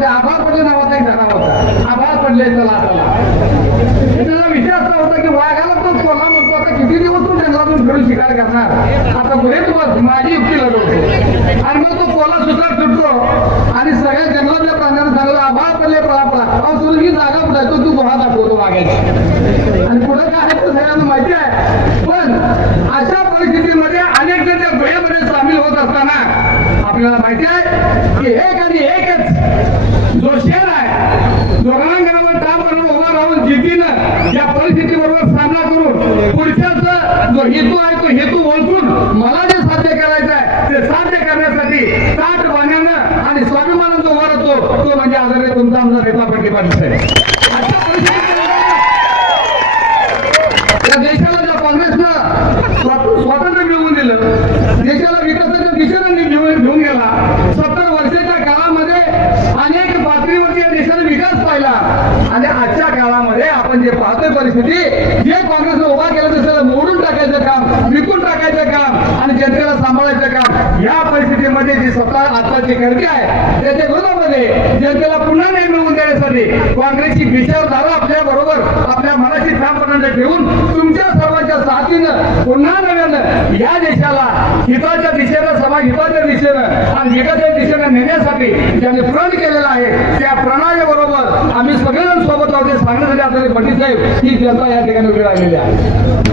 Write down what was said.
ते आभार पडले नावाचा एक धडा होता. आभार पडले चला त्याला विषय असा होता की वाघाला तो कोल्हा म्हणतो आता किती दिवस तू जंगलातून फिरून शिकार करणार, आता बरेच दिवस माझी युक्ती लढवतो. आणि मग तो कोल्हा सुद्धा सुटतो आणि सगळ्या जंगलातल्या प्राण्यांना सांगतो आभार पडले पळापळा अहो तुला ही जागा कुठे तो तू गुहा दाखवतो वाघाची आणि पुढे काय आहे तो सगळ्यांना माहिती आहे. पण अशा परिस्थितीमध्ये अनेक जण त्या गुहेमध्ये सामील होत असताना आपल्याला माहिती आहे की एक आणि एकच जो शेर आहे जो रणांगणावर ठाम करून उभा राहून जिद्दीनं या परिस्थितीबरोबर सामना करून पुढच्याचा जो हेतू आहे तो हेतू ओळखून मला जे साध्य करायचं आहे ते साध्य करण्यासाठी ताट बांधण्यानं आणि स्वाभिमानानं जो वर होतो तो म्हणजे आदरणीय तुमचा आमचा नेता पाटील साहेब. अशा परिस्थितीमध्ये या देशाला ज्या काँग्रेसनं स्वातंत्र्य मिळवून दिलं, देशाला विकासाच्या दिशेने घेऊन गेला, 70 वर्षाच्या काळामध्ये अनेक पातळीवरती या देशाने विकास पाहिला आणि आजच्या काळामध्ये आपण जे पाहतोय परिस्थिती जे काँग्रेसने उभा केलं त्याला मोडून टाकायचं काम, विकून टाकायचं काम आणि जनतेला सांभाळायचं काम, या परिस्थितीमध्ये जी सत्ता आताची करते आहे त्याच्या विरोधामध्ये जनतेला पुन्हा न्याय मिळवून देण्यासाठी काँग्रेसची विचारधारा आपल्या बरोबर आपल्या मनाची ठामपणाने ठेवून तुमच्या सर्वांच्या साथीनं पुन्हा नव्यानं या देशाला हिताच्या दिशेनं समाजहिताच्या दिशेनं आणि विकासाच्या दिशेनं नेण्यासाठी ज्यांनी प्रण केलेला आहे त्या प्रणालीबरोबर आम्ही सगळेजण सोबत आहोत सांगण्यासाठी आता पाटील साहेब ही जनता या ठिकाणी उभी राहिलेली आहे.